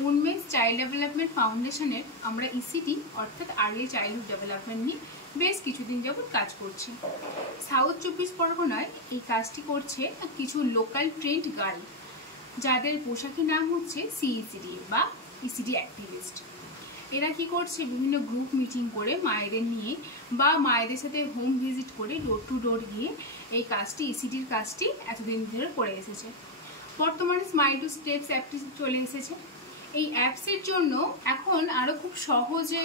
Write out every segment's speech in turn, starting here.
উন্মেষ child development ফাউন্ডেশনের আমরা ইসিডি অর্থাৎ আর্লি চাইল্ডহুড ডেভেলপমেন্ট নিয়ে বেশ কিছুদিন যাবত কাজ করছি। সাউথ 24 পরগনায় এই কাজটি করছে কিছু লোকাল ট্রেন্ড গার্ল, যাদের পোশাকি নাম হচ্ছে সিইসিডি বা ইসিডি অ্যাক্টিভিস্ট। এরা কি করছে, বিভিন্ন গ্রুপ মিটিং করে মায়েদের নিয়ে বা মায়েদের সাথে হোম ভিজিট করে ডোর টু ডোর গিয়ে এই কাজটি, ইসিডির কাজটি এতদিন ধরে করে এসেছে। বর্তমানে স্মাইল টু স্টেপস অ্যাপটি চলে এসেছে। এই অ্যাপসের জন্য এখন আরও খুব সহজে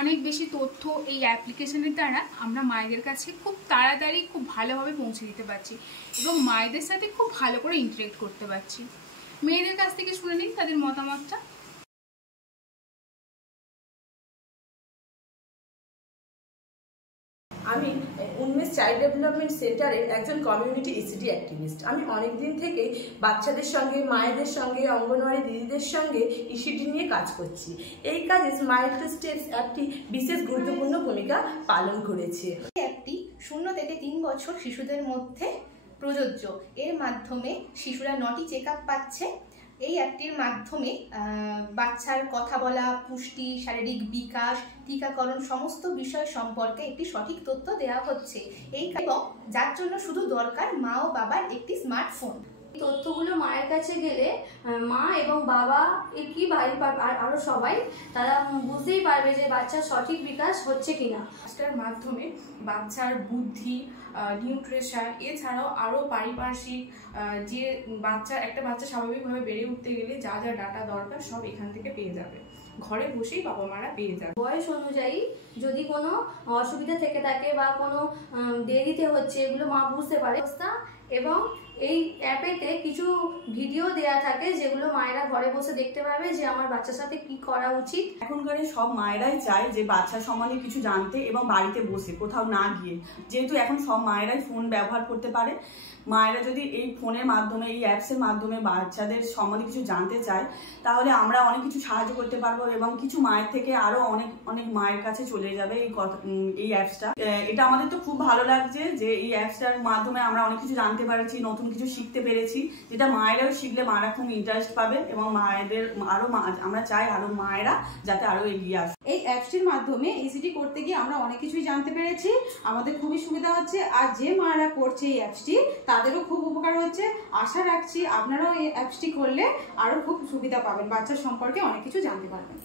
অনেক বেশি তথ্য এই অ্যাপ্লিকেশনের দ্বারা আমরা মায়েদের কাছে খুব তাড়াতাড়ি খুব ভালোভাবে পৌঁছে দিতে পারছি এবং মায়েদের সাথে খুব ভালো করে ইন্টারেক্ট করতে পারছি। মেয়েদের কাছ থেকে শুনে নিন তাদের মতামতটা। আমি উন্মেষ চাইল্ড ডেভেলপমেন্ট সেন্টারের একজন কমিউনিটি ইসিডি অ্যাক্টিভিস্ট। আমি অনেক দিন থেকেই বাচ্চাদের সঙ্গে, মায়েদের সঙ্গে, অঙ্গনওয়াড়ি দিদিদের সঙ্গে ইসিডি নিয়ে কাজ করছি। এই কাজে স্মাইল টু স্টেপস অ্যাপটি বিশেষ গুরুত্বপূর্ণ ভূমিকা পালন করেছে। এই অ্যাপটি 0 থেকে 3 বছর শিশুদের মধ্যে প্রযোজ্য। এর মাধ্যমে শিশুরা 9টি চেক আপ পাচ্ছে। এই অ্যাপটির মাধ্যমে বাচ্চার কথা বলা, পুষ্টি, শারীরিক বিকাশ, টিকাকরণ সমস্ত বিষয় সম্পর্কে একটি সঠিক তথ্য দেওয়া হচ্ছে। এবং যার জন্য শুধু দরকার মা ও বাবার একটি স্মার্টফোন। তথ্যগুলো মায়ের কাছে গেলে মা এবং বাবা কি বাড়ির আরও সবাই তারা বুঝতেই পারবে যে বাচ্চার সঠিক বিকাশ হচ্ছে কিনা। অ্যাপসটার মাধ্যমে বাচ্চার বুদ্ধি, নিউট্রিশন এছাড়াও আরও পারিপার্শ্বিক যে একটা বাচ্চা স্বাভাবিকভাবে বেড়ে উঠতে গেলে যা যা ডাটা দরকার সব এখান থেকে পেয়ে যাবে। ঘরে বসেই বাবা মারা পেয়ে যাবে। বয়স অনুযায়ী যদি কোনো অসুবিধা থেকে থাকে বা কোনো দেরিতে হচ্ছে, এগুলো মা বুঝতে পারে। এবং এই অ্যাপেতে কিছু ভিডিও দেয়া থাকে যেগুলো মায়েরা ঘরে বসে দেখতে পাবে যে আমার বাচ্চার সাথে কি করা উচিত। এখনকার সব মায়েরাই চায় যে বাচ্চা সম্বন্ধে কিছু জানতে এবং বাড়িতে বসে কোথাও না গিয়ে, যেহেতু এখন সব মায়েরাই ফোন ব্যবহার করতে পারে। মায়েরা যদি এই ফোনের মাধ্যমে, এই অ্যাপসের মাধ্যমে বাচ্চাদের সম্বন্ধে কিছু জানতে চায়, তাহলে আমরা অনেক কিছু সাহায্য করতে পারবো এবং কিছু মায়ের থেকে আরো অনেক মায়ের কাছে চলে যাবে এই অ্যাপসটা। এটা আমাদের তো খুব ভালো লাগছে যে এই অ্যাপসটার মাধ্যমে আমরা অনেক কিছু জানতে পেরেছি, নতুন কিছু শিখতে পেরেছি, যেটা মায়েরাও শিখলে মায়েরা খুব ইন্টারেস্ট পাবে এবং মায়েদের আমরা চাই আরো মায়েরা যাতে আরো এগিয়ে আসে। এই অ্যাপসটির মাধ্যমে ইসিডি করতে গিয়ে আমরা অনেক কিছুই জানতে পেরেছি, আমাদের খুবই সুবিধা হচ্ছে। আর যে মায়েরা করছে এই অ্যাপসটি তাদেরও খুব উপকার হচ্ছে। আশা রাখছি আপনারাও এই অ্যাপসটি করলে আরো খুব সুবিধা পাবেন, বাচ্চার সম্পর্কে অনেক কিছু জানতে পারবেন।